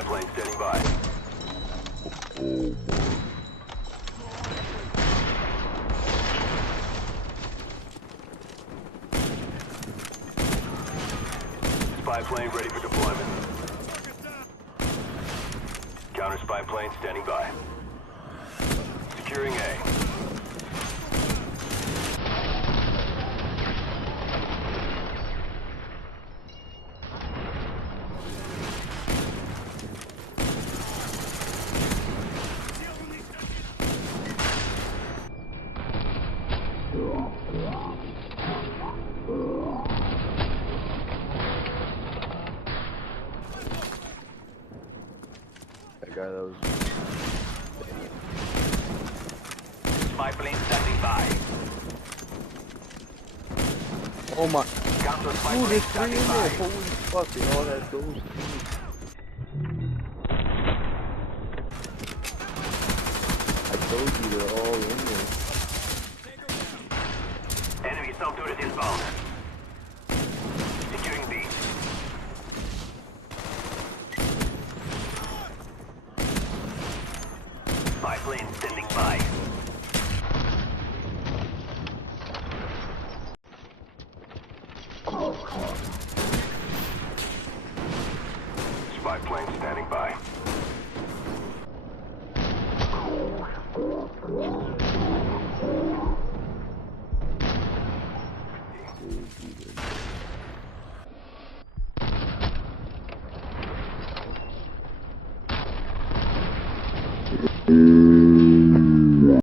spy plane standing by. Spy plane ready for deployment. Counter spy plane standing by. Securing A. That guy that was... Spy plane standing by. Oh my... Counter spy Ooh, plane there's three standing in by. there! Holy fucking all that goes. I told you they're all in there. Enemy subturret inbound. Securing B. Spy plane standing by. Spy plane standing